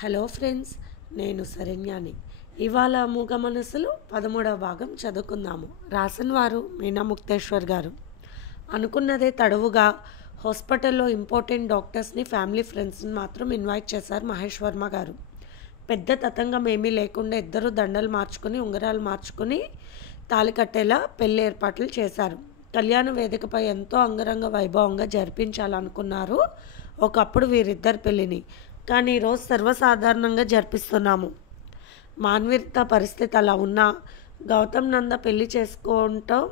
Hello friends, నేను శరణ్యాని. ఇవాళ మూగ మనసులు 13వ భాగం చదువుకుందాము. రాసిన వారు మీనా ముక్తేశ్వర్ గారు. అనుకున్నదే తడవుగా హాస్పిటల్లో ఇంపార్టెంట్ డాక్టర్స్ని, ఫ్యామిలీ ఫ్రెండ్స్ని మాత్రం ఇన్వైట్ చేశారు మహేష్ వర్మ గారు. పెద్ద తతంగం ఏమీ లేకుండా ఇద్దరు దండలు మార్చుకుని, ఉంగరాలు మార్చుకుని తాళి కట్టేలా పెళ్లి ఏర్పాట్లు చేశారు. కళ్యాణ వేదికపై ఎంతో అంగరంగ వైభవంగా జరిపించాలనుకున్నారు ఒకప్పుడు వీరిద్దరి పెళ్లిని. కానీ ఈరోజు సర్వసాధారణంగా జరిపిస్తున్నాము. మాన్విత పరిస్థితి అలా ఉన్నా గౌతమ్ నంద పెళ్లి చేసుకోవటం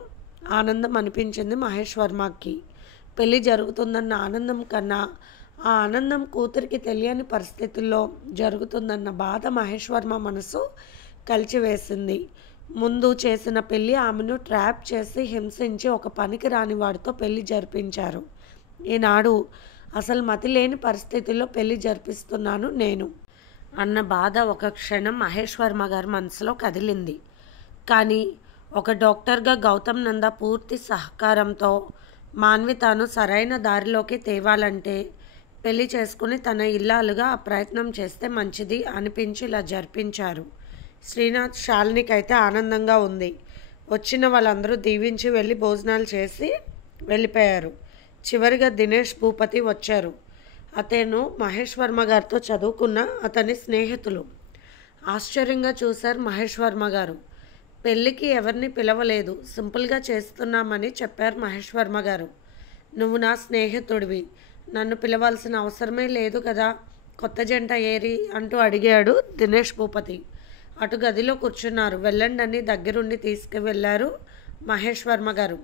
ఆనందం అనిపించింది మహేష్ వర్మకి. పెళ్లి జరుగుతుందన్న ఆనందం కన్నా ఆ ఆనందం కూతురికి తెలియని పరిస్థితుల్లో జరుగుతుందన్న బాధ మహేష్ వర్మ మనసు కలిచివేసింది. ముందు చేసిన పెళ్లి ఆమెను ట్రాప్ చేసి హింసించి ఒక పనికి రాని వాడితో పెళ్లి జరిపించారు. ఈనాడు అసలు మతి లేని పరిస్థితుల్లో పెళ్లి జరిపిస్తున్నాను నేను అన్న బాధ ఒక క్షణం మహేష్ వర్మ గారి మనసులో కదిలింది. కానీ ఒక డాక్టర్గా గౌతమ్ నంద పూర్తి సహకారంతో మాన్వితను సరైన దారిలోకి తేవాలంటే పెళ్లి చేసుకుని తన ఇల్లాలుగా ఆ ప్రయత్నం చేస్తే మంచిది అనిపించి ఇలా జరిపించారు. శ్రీనాథ్ శాలినికైతే ఆనందంగా ఉంది. వచ్చిన వాళ్ళందరూ దీవించి వెళ్ళి భోజనాలు చేసి వెళ్ళిపోయారు. చివరిగా దినేష్ భూపతి వచ్చారు. అతను మహేష్ వర్మ గారితో చదువుకున్న అతని స్నేహితులు. ఆశ్చర్యంగా చూశారు మహేష్ వర్మ గారు. పెళ్ళికి ఎవరిని పిలవలేదు, సింపుల్గా చేస్తున్నామని చెప్పారు మహేష్ వర్మ గారు. నువ్వు నా స్నేహితుడివి, నన్ను పిలవాల్సిన అవసరమే లేదు కదా, కొత్త జంట ఏరి అంటూ అడిగాడు దినేష్ భూపతి. అటు గదిలో కూర్చున్నారు. వెళ్ళండి అని దగ్గరుండి తీసుకువెళ్ళారు మహేష్ వర్మ గారు.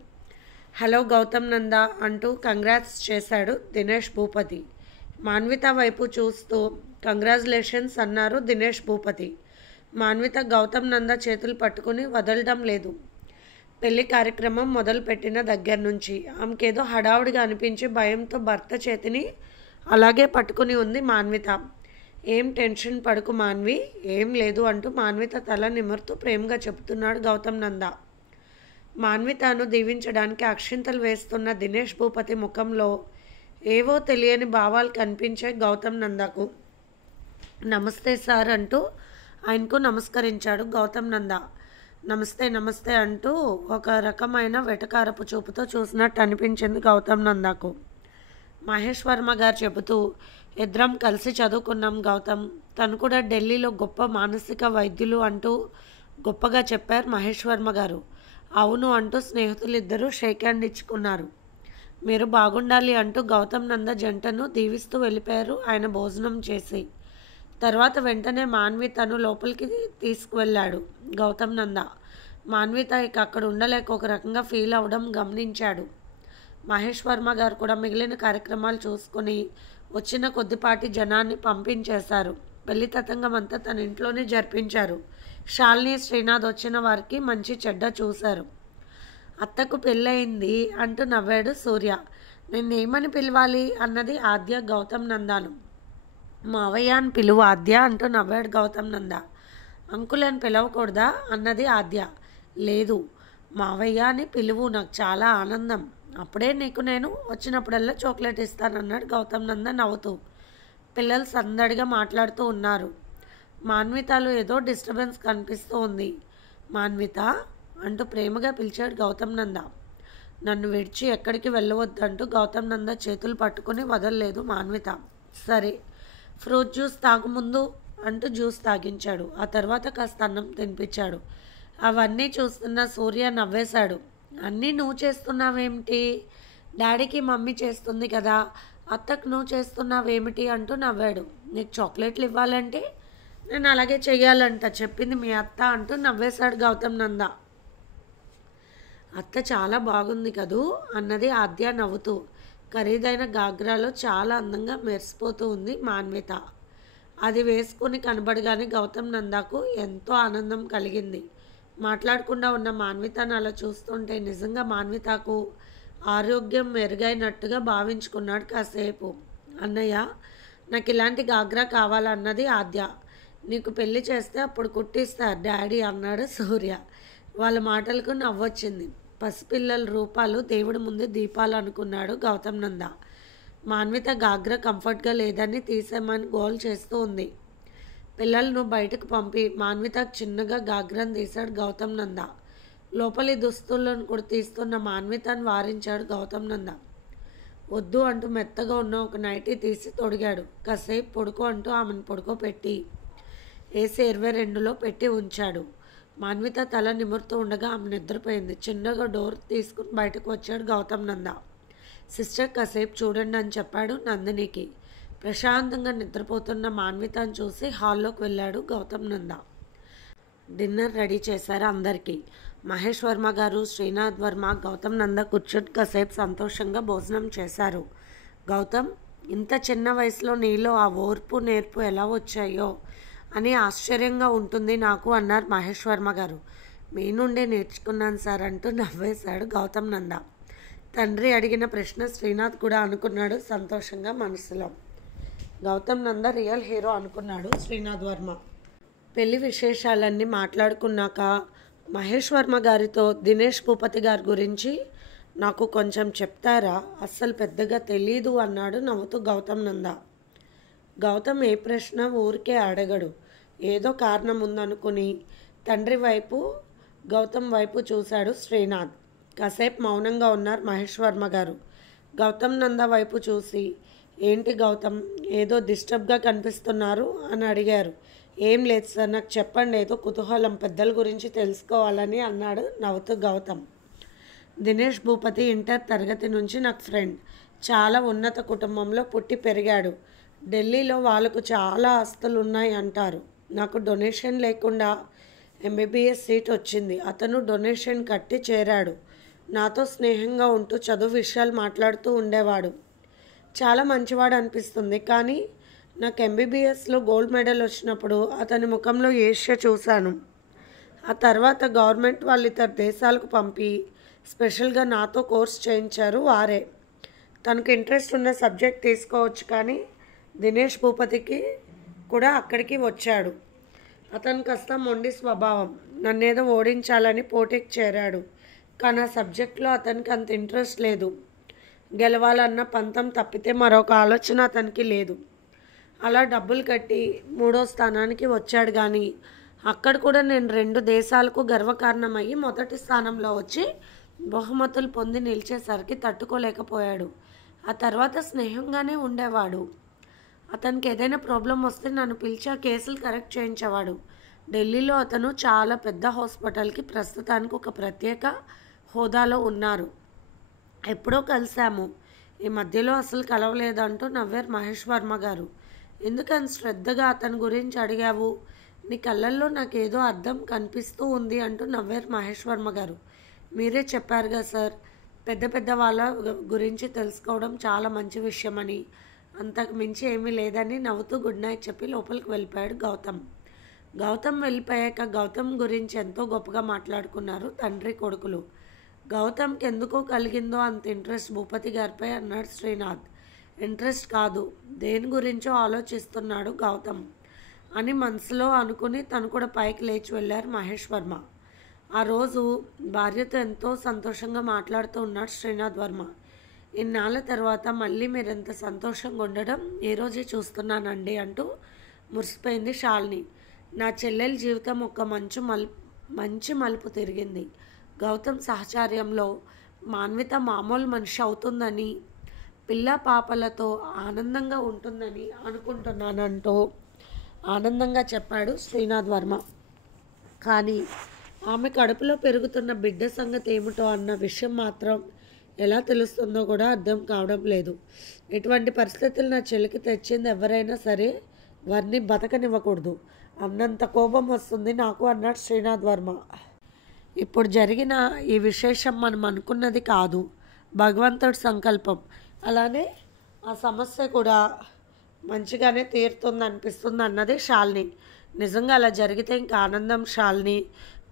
హలో గౌతమ్ నంద అంటూ కంగ్రాట్స్ చేశాడు దినేష్ భూపతి. మాన్విత వైపు చూస్తూ కంగ్రాచులేషన్స్ అన్నారు దినేష్ భూపతి. మాన్విత గౌతమ్ నంద చేతులు పట్టుకుని వదలడం లేదు. పెళ్లి కార్యక్రమం మొదలుపెట్టిన దగ్గర నుంచి ఆమెకేదో హడావుడిగా అనిపించి భయంతో భర్త చేతిని అలాగే పట్టుకుని ఉంది మాన్విత. ఏం టెన్షన్ పడుకు మాన్వి, ఏం లేదు అంటూ మాన్విత తల నిమురుతూ ప్రేమగా చెబుతున్నాడు గౌతమ్ నంద. మాన్వితను దీవించడానికి అక్షింతలు వేస్తున్న దినేష్ భూపతి ముఖంలో ఏవో తెలియని భావాలు కనిపించాయి గౌతమ్ నందకు. నమస్తే సార్ అంటూ ఆయనకు నమస్కరించాడు గౌతమ్ నంద. నమస్తే నమస్తే అంటూ ఒక రకమైన వెటకారపు చూపుతో చూసినట్టు అనిపించింది గౌతమ్ నందకు. మహేష్ వర్మ గారు చెబుతూ, ఇద్దరం కలిసి చదువుకున్నాం గౌతమ్, తను కూడా ఢిల్లీలో గొప్ప మానసిక వైద్యులు అంటూ గొప్పగా చెప్పారు మహేష్ వర్మ గారు. అవును అంటూ స్నేహితులు ఇద్దరూ షేక్ హ్యాండ్ ఇచ్చుకున్నారు. మీరు బాగుండాలి అంటూ గౌతమ్ నంద జంటను దీవిస్తూ వెళ్ళిపోయారు ఆయన భోజనం చేసి. తర్వాత వెంటనే మాన్వితను లోపలికి తీసుకువెళ్ళాడు గౌతమ్ నంద. మాన్విత ఇక అక్కడ ఉండలేక ఒక రకంగా ఫీల్ అవ్వడం గమనించాడు. మహేష్ వర్మ గారు కూడా మిగిలిన కార్యక్రమాలు చూసుకుని వచ్చిన కొద్దిపాటి జనాన్ని పంపించేశారు. పెళ్లి తతంగం అంతా తన ఇంట్లోనే జరిపించారు. శాలిని, శ్రీనాథ్ వచ్చిన వారికి మంచి చెడ్డ చూశారు. అత్తకు పెళ్ళయింది అంటూ నవ్వాడు సూర్య. నేనేమని పిలవాలి అన్నది ఆద్య గౌతమ్ నందాను. మావయ్య అని పిలువు ఆద్య అంటూ నవ్వాడు గౌతమ్ నంద. అంకుల్ అని పిలవకూడదా అన్నది ఆద్య. లేదు, మావయ్య అని పిలువు, నాకు చాలా ఆనందం, అప్పుడే నీకు నేను వచ్చినప్పుడల్లా చాక్లెట్ ఇస్తానన్నాడు గౌతమ్ నంద నవ్వుతూ. పిల్లలు సందడిగా మాట్లాడుతూ ఉన్నారు. మాన్వితలో ఏదో డిస్టర్బెన్స్ కనిపిస్తూ ఉంది. మాన్విత అంటూ ప్రేమగా పిలిచాడు గౌతమ్ నంద. నన్ను విడిచి ఎక్కడికి వెళ్ళవద్దంటూ గౌతమ్ నంద చేతులు పట్టుకుని వదలలేదు మాన్విత. సరే, ఫ్రూట్ జ్యూస్ తాగు ముందు అంటూ జ్యూస్ తాగించాడు. ఆ తర్వాత కాస్త అన్నం తినిపించాడు. అవన్నీ చూస్తున్న సూర్య నవ్వేశాడు. అన్నీ నువ్వు చేస్తున్నావేమిటి, డాడీకి మమ్మీ చేస్తుంది కదా, అత్తకు నువ్వు చేస్తున్నావేమిటి అంటూ నవ్వాడు. నీకు చాక్లెట్లు ఇవ్వాలంటే నేను అలాగే చెయ్యాలంట, చెప్పింది మీ అత్త అంటూ నవ్వేశాడు గౌతమ్ నంద. అత్త చాలా బాగుంది కదూ అన్నది ఆద్య నవ్వుతూ. ఖరీదైన గాగ్రాలో చాలా అందంగా మెరిసిపోతూ ఉంది మాన్విత. అది వేసుకుని కనబడగానే గౌతమ్ నందకు ఎంతో ఆనందం కలిగింది. మాట్లాడకుండా ఉన్న మాన్వితను అలా చూస్తుంటే నిజంగా మాన్వితకు ఆరోగ్యం మెరుగైనట్టుగా భావించుకున్నాడు కాసేపు. అన్నయ్య, నాకు ఇలాంటి గాగ్రా కావాలన్నది ఆద్య. నీకు పెళ్లి చేస్తే అప్పుడు కుట్టిస్తారు డాడీ అన్నాడు సూర్య. వాళ్ళ మాటలకు నవ్వొచ్చింది. పసిపిల్లల రూపాలు దేవుడి ముందు దీపాలు అనుకున్నాడు గౌతమ్ నంద. మాన్విత గాగ్రా కంఫర్ట్గా లేదని తీసేమని గోల్ చేస్తూ ఉంది. పిల్లలను బయటకు పంపి మాన్వితకు చిన్నగా గాగ్రం తీశాడు గౌతమ్ నంద. లోపలి దుస్తులను కూడా తీస్తున్న మాన్వితను వారించాడు గౌతమ్ నంద. వద్దు అంటూ మెత్తగా ఉన్న ఒక నైటీ తీసి తొడిగాడు. కాసేపు పడుకో అంటూ ఆమెను పడుకోపెట్టి ఏసీ 22లో పెట్టి ఉంచాడు. మాన్విత తల నిమురుతూ ఉండగా ఆమె నిద్రపోయింది. చిన్నగా డోర్ తీసుకుని బయటకు వచ్చాడు గౌతమ్ నంద. సిస్టర్ కాసేపు చూడండి అని చెప్పాడు నందినికి. ప్రశాంతంగా నిద్రపోతున్న మాన్వితను చూసి హాల్లోకి వెళ్ళాడు గౌతమ్ నంద. డిన్నర్ రెడీ చేశారు అందరికీ. మహేష్ వర్మ గారు, శ్రీనాథ్ వర్మ, గౌతమ్ నంద కూర్చొని కాసేపు సంతోషంగా భోజనం చేశారు. గౌతమ్, ఇంత చిన్న వయసులో నీలో ఆ ఓర్పు నేర్పు ఎలా వచ్చాయో అని ఆశ్చర్యంగా ఉంటుంది నాకు అన్నారు మహేష్ వర్మ గారు. మీ నుండే నేర్చుకున్నాను సార్ అంటూ నవ్వేశాడు గౌతమ్ నంద. తండ్రి అడిగిన ప్రశ్న శ్రీనాథ్ కూడా అనుకున్నాడు సంతోషంగా మనసులో. గౌతమ్ నంద రియల్ హీరో అనుకున్నాడు శ్రీనాథ్ వర్మ. పెళ్లి విశేషాలన్నీ మాట్లాడుకున్నాక మహేష్ వర్మ గారితో దినేష్ భూపతి గారి గురించి నాకు కొంచెం చెప్తారా, అస్సలు పెద్దగా తెలీదు అన్నాడు నవ్వుతూ గౌతమ్ నంద. గౌతమ్ ఏ ప్రశ్న ఊరికే అడగడు. ఏదో కారణం ఉందనుకుని తండ్రి వైపు గౌతమ్ వైపు చూశాడు శ్రీనాథ్. కాసేపు మౌనంగా ఉన్నారు మహేష్ వర్మ గారు. గౌతమ్ నంద వైపు చూసి, ఏంటి గౌతమ్, ఏదో డిస్టర్బ్గా కనిపిస్తున్నారు అని అడిగారు. ఏం లేదు సార్, నాకు చెప్పండి, ఏదో కుతూహలం, పెద్దల గురించి తెలుసుకోవాలని అన్నాడు నవ్వుతూ గౌతమ్. దినేష్ భూపతి ఇంటర్ తరగతి నుంచి నాకు ఫ్రెండ్. చాలా ఉన్నత కుటుంబంలో పుట్టి పెరిగాడు. ఢిల్లీలో వాళ్ళకు చాలా ఆస్తులు ఉన్నాయి అంటారు. నాకు డొనేషన్ లేకుండా ఎంబీబీఎస్ సీట్ వచ్చింది. అతను డొనేషన్ కట్టి చేరాడు. నాతో స్నేహంగా ఉంటూ చదువు విషయాలు మాట్లాడుతూ ఉండేవాడు. చాలా మంచివాడు అనిపిస్తుంది. కానీ నాకు ఎంబీబీఎస్లో గోల్డ్ మెడల్ వచ్చినప్పుడు అతని ముఖంలో ఈర్ష్య చూశాను. ఆ తర్వాత గవర్నమెంట్ వాళ్ళు ఇతర దేశాలకు పంపి స్పెషల్గా నాతో కోర్స్ చేయించారు వారే. తనకు ఇంట్రెస్ట్ ఉన్న సబ్జెక్ట్ తీసుకోవచ్చు, కానీ దినేష్ భూపతికి కూడా అక్కడికి వచ్చాడు. అతను కాస్త మొండి స్వభావం. నన్నేదో ఓడించాలని పోటీకి చేరాడు. కానీ ఆ సబ్జెక్ట్లో అతనికి అంత ఇంట్రెస్ట్ లేదు. గెలవాలన్న పంతం తప్పితే మరొక ఆలోచన అతనికి లేదు. అలా డబ్బులు కట్టి 3వ స్థానానికి వచ్చాడు. కానీ అక్కడ కూడా నేను 2 దేశాలకు గర్వకారణమయ్యి మొదటి స్థానంలో వచ్చి బహుమతులు పొంది నిలిచేసరికి తట్టుకోలేకపోయాడు. ఆ తర్వాత స్నేహంగానే ఉండేవాడు. అతనికి ఏదైనా ప్రాబ్లం వస్తే నన్ను పిలిచి ఆ కేసులు కరెక్ట్ చేయించేవాడు. ఢిల్లీలో అతను చాలా పెద్ద హాస్పిటల్కి ప్రస్తుతానికి ఒక ప్రత్యేక హోదాలో ఉన్నారు. ఎప్పుడో కలిసాము, ఈ మధ్యలో అసలు కలవలేదంటూ నవ్వారు మహేష్ వర్మ గారు. ఎందుకని శ్రద్ధగా అతని గురించి అడిగావు? నీ కళ్ళల్లో నాకేదో అర్థం కనిపిస్తూ ఉంది అంటూ నవ్వారు మహేష్ వర్మ గారు. మీరే చెప్పారుగా సార్, పెద్ద పెద్ద వాళ్ళ గురించి తెలుసుకోవడం చాలా మంచి విషయమని. అంతకు మించి ఏమీ లేదని నవ్వుతూ గుడ్ నైట్ చెప్పి లోపలికి వెళ్ళిపోయాడు గౌతమ్. గౌతమ్ వెళ్ళిపోయాక గౌతమ్ గురించి ఎంతో గొప్పగా మాట్లాడుకున్నారు తండ్రి కొడుకులు. గౌతమ్కి ఎందుకో కలిగిందో అంత ఇంట్రెస్ట్ భూపతి గారిపై అన్నాడు శ్రీనాథ్. ఇంట్రెస్ట్ కాదు, దేని గురించో ఆలోచిస్తున్నాడు గౌతమ్ అని మనసులో అనుకుని తను కూడా పైకి లేచి వెళ్ళారు మహేష్ వర్మ. ఆ రోజు భార్యతో ఎంతో సంతోషంగా మాట్లాడుతూ ఉన్నాడు శ్రీనాథ్ వర్మ. ఇన్నాళ్ళ తర్వాత మళ్ళీ మీరు ఎంత సంతోషంగా ఉండడం ఈరోజే చూస్తున్నానండి అంటూ మురిసిపోయింది శాలిని. నా చెల్లెల జీవితం ఒక మంచి మలుపు తిరిగింది. గౌతమ్ సహచర్యంలో మాన్విత మామూలు మనిషి అవుతుందని, పిల్ల పాపలతో ఆనందంగా ఉంటుందని అనుకుంటున్నానంటూ ఆనందంగా చెప్పాడు శ్రీనాథ్ వర్మ. కానీ ఆమె కడుపులో పెరుగుతున్న బిడ్డ సంగతి ఏమిటో అన్న విషయం మాత్రం ఎలా తెలుస్తుందో కూడా అర్థం కావడం లేదు. ఇటువంటి పరిస్థితులు నా చెల్లికి తెచ్చింది ఎవరైనా సరే వారిని బతకనివ్వకూడదు అన్నంత కోపం వస్తుంది నాకు అన్నాడు శ్రీనాథ్ వర్మ. ఇప్పుడు జరిగిన ఈ విశేషం మనం అనుకున్నది కాదు, భగవంతుడి సంకల్పం. అలానే ఆ సమస్య కూడా మంచిగానే తీరుతుంది అనిపిస్తుంది అన్నది శాలిని. నిజంగా అలా జరిగితే ఇంకా ఆనందం శాలిని.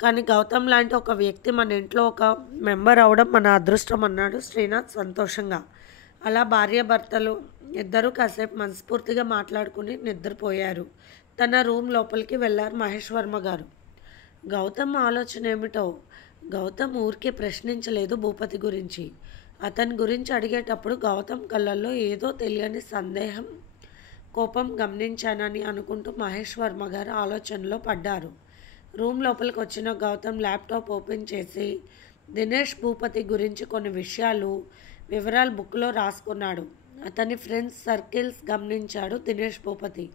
కానీ గౌతమ్ లాంటి ఒక వ్యక్తి మన ఇంట్లో ఒక మెంబర్ అవడం మన అదృష్టం అన్నాడు శ్రీనాథ్ సంతోషంగా. అలా భార్యాభర్తలు ఇద్దరూ కాసేపు మనస్ఫూర్తిగా మాట్లాడుకుని నిద్రపోయారు. తన రూమ్ లోపలికి వెళ్ళారు మహేష్ వర్మ గారు. గౌతమ్ ఆలోచన ఏమిటో గౌతమ్ ఊరికే ప్రశ్నించలేదు భూపతి గురించి. అతని గురించి అడిగేటప్పుడు గౌతమ్ కళ్ళల్లో ఏదో తెలియని సందేహం కోపం గమనించానని అనుకుంటూ మహేష్ వర్మ గారు ఆలోచనలో పడ్డారు. రూమ్ లోపలికి వచ్చిన గౌతమ్ ల్యాప్టాప్ ఓపెన్ చేసి దినేష్ భూపతి గురించి కొన్ని వివరాలు బుక్లో రాసుకున్నాడు. అతని ఫ్రెండ్స్ సర్కిల్స్ గమనించాడు దినేష్ భూపతి.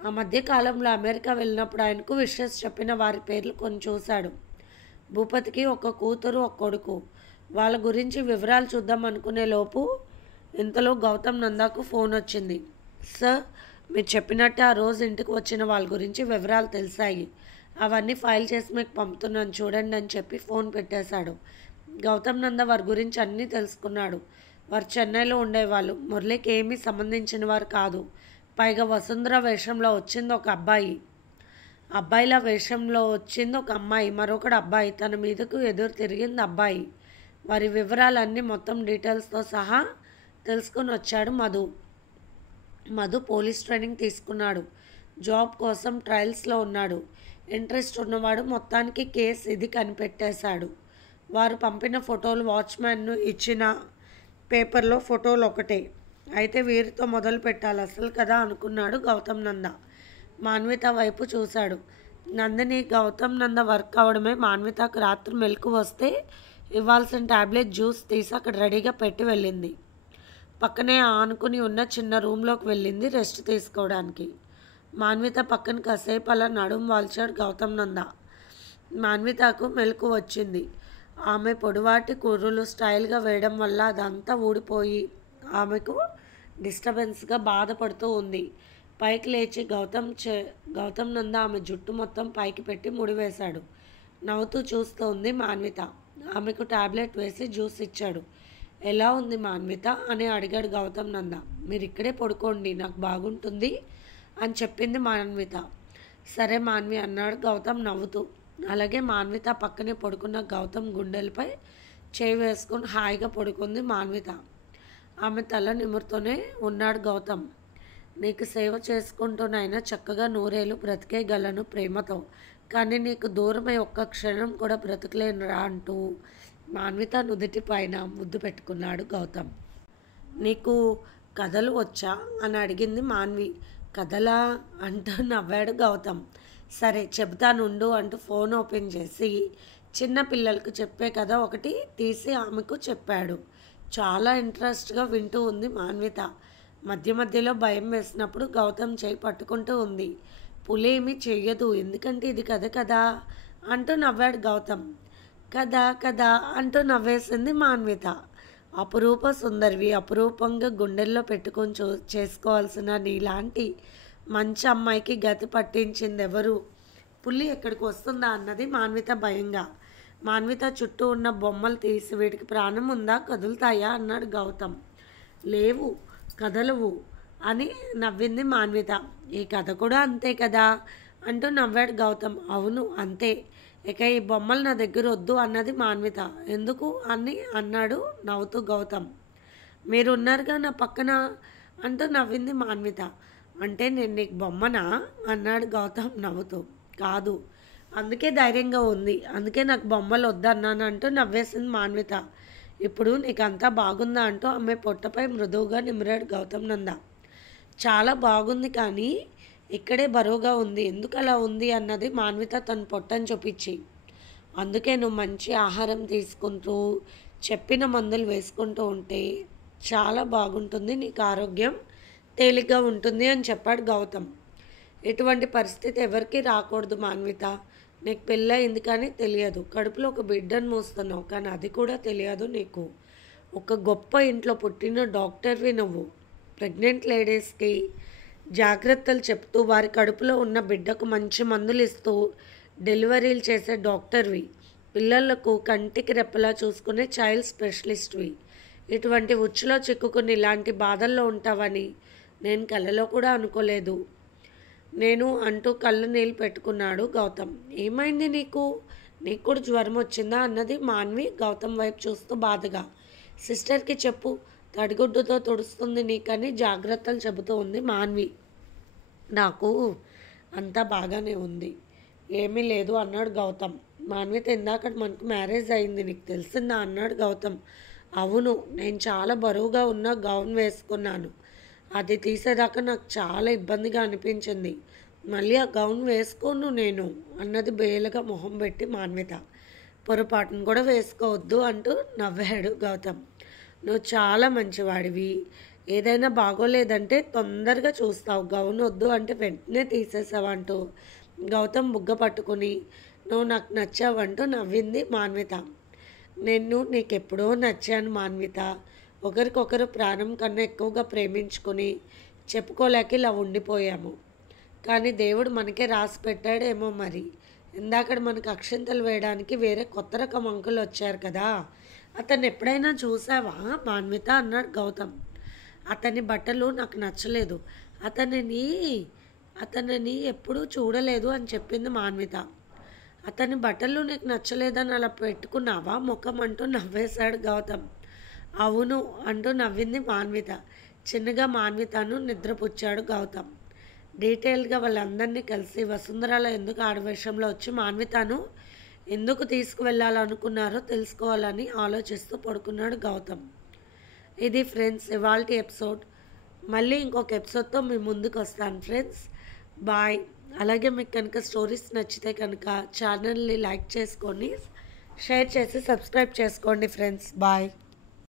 ఆ మధ్య కాలంలో అమెరికా వెళ్ళినప్పుడు ఆయనకు విషెస్ చెప్పిన వారి పేర్లు కొన్ని చూశాడు. భూపతికి ఒక కూతురు ఒక కొడుకు. వాళ్ళ గురించి వివరాలు చూద్దాం అనుకునే లోపు ఇంతలో గౌతమ్ నందాకు ఫోన్ వచ్చింది. సార్, మీరు చెప్పినట్టు ఆ రోజు ఇంటికి వచ్చిన వాళ్ళ గురించి వివరాలు తెలిసాయి. అవన్నీ ఫైల్ చేసి మీకు పంపుతున్నాను చూడండి అని చెప్పి ఫోన్ పెట్టేశాడు. గౌతమ్ నంద వారి గురించి అన్నీ తెలుసుకున్నాడు. వారు చెన్నైలో ఉండేవాళ్ళు. మురళికి ఏమీ సంబంధించిన వారు కాదు. పైగా వసుంధర వేషంలో వచ్చింది ఒక అబ్బాయి, అబ్బాయిల వేషంలో వచ్చింది ఒక అమ్మాయి, మరొకడు అబ్బాయి, తన మీదకు ఎదురు తిరిగింది అబ్బాయి. వారి వివరాలన్నీ మొత్తం డీటెయిల్స్తో సహా తెలుసుకుని వచ్చాడు మధు పోలీస్ ట్రైనింగ్ తీసుకున్నాడు. జాబ్ కోసం ట్రయల్స్లో ఉన్నాడు. ఇంట్రెస్ట్ ఉన్నవాడు. మొత్తానికి కేసు ఇది కనిపెట్టేశాడు. వారు పంపిన ఫోటోలు వాచ్మ్యాన్ను ఇచ్చిన పేపర్లో ఫోటోలు ఒకటే. అయితే వీరితో మొదలు పెట్టాలి అసలు కదా అనుకున్నాడు గౌతమ్ నంద. మాన్విత వైపు చూశాడు. నందిని గౌతమ్ నంద వర్క్ అవడమే మాన్వితకు రాత్రి మెలకు వస్తే ఇవ్వాల్సిన ట్యాబ్లెట్ జ్యూస్ తీసి అక్కడ రెడీగా పెట్టి వెళ్ళింది. పక్కనే ఆనుకుని ఉన్న చిన్న రూమ్లోకి వెళ్ళింది రెస్ట్ తీసుకోవడానికి. మాన్విత పక్కన కాసేపు అలా నడుం వాల్చాడు గౌతమ్ నంద. మాన్వితకు మెలకు వచ్చింది. ఆమె పొడివాటి కుర్రులు స్టైల్గా వేయడం వల్ల అదంతా ఊడిపోయి ఆమెకు డిస్టర్బెన్స్గా బాధపడుతూ ఉంది. పైకి లేచి గౌతమ్ నంద ఆమె జుట్టు మొత్తం పైకి పెట్టి ముడివేశాడు. నవ్వుతూ చూస్తూ ఉంది మాన్విత. ఆమెకు టాబ్లెట్ వేసి జ్యూస్ ఇచ్చాడు. ఎలా ఉంది మాన్విత అని అడిగాడు గౌతమ్ నంద. మీరు ఇక్కడే పడుకోండి, నాకు బాగుంటుంది అని చెప్పింది మాన్విత. సరే మాన్వి అన్నాడు గౌతమ్ నవ్వుతూ. అలాగే మాన్విత పక్కనే పడుకున్న గౌతమ్ గుండెలపై చేయి వేసుకుని హాయిగా పడుకుంది మాన్విత. ఆమె తల నిమురుతూనే ఉన్నాడు గౌతమ్. నీకు సేవ చేసుకుంటూనైనా చక్కగా నూరేళ్ళు బ్రతికేయగలను ప్రేమతో, కానీ నీకు దూరమై ఒక్క క్షణం కూడా బ్రతకలేనురా అంటూ మాన్విత నుదుటి పైన ముద్దు పెట్టుకున్నాడు గౌతమ్. నీకు కథలు వచ్చా అని అడిగింది మాన్వి. కథలా అంటూ నవ్వాడు గౌతమ్. సరే చెబుతానుండు అంటూ ఫోన్ ఓపెన్ చేసి చిన్న పిల్లలకు చెప్పే కథ ఒకటి తీసి ఆమెకు చెప్పాడు. చాలా ఇంట్రెస్ట్గా వింటూ ఉంది మాన్విత. మధ్య మధ్యలో భయం వేసినప్పుడు గౌతమ్ చేయి పట్టుకుంటూ ఉంది. పులి ఏమీ చెయ్యదు, ఎందుకంటే ఇది కథ కదా అంటూ నవ్వాడు గౌతమ్. కదా కదా అంటూ నవ్వేసింది మాన్విత. అపురూప సుందరివి, అపురూపంగా గుండెల్లో పెట్టుకొని చేసుకోవాల్సిన నీలాంటి మంచి అమ్మాయికి గతి పట్టించింది ఎవరు? పులి ఎక్కడికి వస్తుందా అన్నది మాన్విత భయంగా. మాన్విత చుట్టూ ఉన్న బొమ్మలు తీసి వీటికి ప్రాణం ఉందా, కదులుతాయా అన్నాడు గౌతమ్. లేవు, కదలవు అని నవ్వింది మాన్విత. ఈ కథ కూడా అంతే కదా అంటూ నవ్వాడు గౌతమ్. అవును అంతే, ఇక ఈ బొమ్మలు నా దగ్గర వద్దు అన్నది మాన్విత. ఎందుకు అని అన్నాడు నవ్వుతూ గౌతమ్. మీరు ఉన్నారుగా నా పక్కన అంటూ నవ్వింది మాన్విత. అంటే నేను నీకు బొమ్మనా అన్నాడు గౌతమ్ నవ్వుతూ. కాదు, అందుకే ధైర్యంగా ఉంది, అందుకే నాకు బొమ్మలు వద్దన్నాను అంటూ నవ్వేసింది మాన్విత. ఇప్పుడు నీకంతా బాగుందా అంటూ ఆమె పొట్టపై మృదువుగా నిమిరాడు గౌతమ్ నంద. చాలా బాగుంది, కానీ ఇక్కడే బరువుగా ఉంది. ఎందుకు అలా ఉంది అన్నది మాన్విత తన పొట్టని చూపించి. అందుకే నువ్వు మంచి ఆహారం తీసుకుంటూ చెప్పిన మందులు వేసుకుంటూ ఉంటే చాలా బాగుంటుంది, నీకు ఆరోగ్యం తేలిగ్గా ఉంటుంది అని చెప్పాడు గౌతమ్. ఎటువంటి పరిస్థితి ఎవరికి రాకూడదు మాన్విత. నీకు పెళ్ళయింది కానీ తెలియదు, కడుపులో ఒక బిడ్డను మోస్తున్నావు కానీ అది కూడా తెలియదు నీకు. ఒక గొప్ప ఇంట్లో పుట్టిన డాక్టర్వి నువ్వు. ప్రెగ్నెంట్ లేడీస్కి జాగ్రత్తలు చెప్తూ వారి కడుపులో ఉన్న బిడ్డకు మంచి మందులు ఇస్తూ డెలివరీలు చేసే డాక్టర్వి. పిల్లలకు కంటికి రెప్పలా చూసుకునే చైల్డ్ స్పెషలిస్ట్వి. ఇటువంటి ఉచ్చులో చిక్కుకుని ఇలాంటి బాధల్లో ఉంటావని నేను కలలో కూడా అనుకోలేదు నేను అంటూ కళ్ళు నీళ్ళు పెట్టుకున్నాడు గౌతమ్. ఏమైంది నీకు కూడా జ్వరం వచ్చిందా అన్నది మాన్వి గౌతమ్ వైపు చూస్తూ బాధగా. సిస్టర్కి చెప్పు, తడిగుడ్డుతో తుడుస్తుంది నీకని జాగ్రత్తలు చెబుతూ ఉంది మాన్వి. నాకు అంతా బాగానే ఉంది, ఏమీ లేదు అన్నాడు గౌతమ్. మాన్విత ఇందాక మనకు మ్యారేజ్ అయింది, నీకు తెలిసిందా అన్నాడు గౌతమ్. అవును, నేను చాలా బరువుగా ఉన్న గౌన్ వేసుకున్నాను, అది తీసేదాకా నాకు చాలా ఇబ్బందిగా అనిపించింది. మళ్ళీ ఆ గౌన్ వేసుకోను నేను అన్నది బేలగా మొహం పెట్టి మాన్విత. పొరపాటును కూడా వేసుకోవద్దు అంటూ నవ్వాడు గౌతమ్. నువ్వు చాలా మంచివాడివి. ఏదైనా బాగోలేదంటే తొందరగా చూస్తావు. గౌన్ వద్దు అంటే వెంటనే తీసేసావంటూ గౌతమ్ బుగ్గ పట్టుకుని నువ్వు నాకు నచ్చావంటూ నవ్వింది మాన్విత. నేను నీకెప్పుడో నచ్చాను మాన్విత. ఒకరికొకరు ప్రాణం కన్నా ఎక్కువగా ప్రేమించుకొని చెప్పుకోలేక ఇలా ఉండిపోయాము. కానీ దేవుడు మనకే రాసి పెట్టాడేమో మరి. ఇందాక మనకు అక్షింతలు వేయడానికి వేరే కొత్త రకం అంకులు వచ్చారు కదా, అతన్ని ఎప్పుడైనా చూసావా మాన్విత అన్నాడు గౌతమ్. అతని బట్టలు నాకు నచ్చలేదు. అతనిని అతనిని ఎప్పుడూ చూడలేదు అని చెప్పింది మాన్విత. అతని బట్టలు నీకు నచ్చలేదని అలా పెట్టుకున్నావా ముఖం అంటూ నవ్వేశాడు గౌతమ్. అవును అంటూ నవ్వింది మాన్విత. చిన్నగా మాన్వితను నిద్రపుచ్చాడు గౌతమ్. డీటెయిల్గా వాళ్ళందరినీ కలిసి వసుంధరలో ఎందుకు ఆడవేషంలో వచ్చి మాన్వితను ఎందుకు తీసుకువెళ్ళాలనుకున్నారో తెలుసుకోవాలని ఆలోచిస్తూ పడుకున్నాడు గౌతమ్. ఇది ఫ్రెండ్స్ ఇవాల్టి ఎపిసోడ్. మళ్ళీ ఇంకొక ఎపిసోడ్తో మీ ముందుకు వస్తాను ఫ్రెండ్స్. బాయ్. అలాగే మీకు కనుక స్టోరీస్ నచ్చితే కనుక ఛానల్ని లైక్ చేసుకొని షేర్ చేసి సబ్స్క్రైబ్ చేసుకోండి ఫ్రెండ్స్. బాయ్.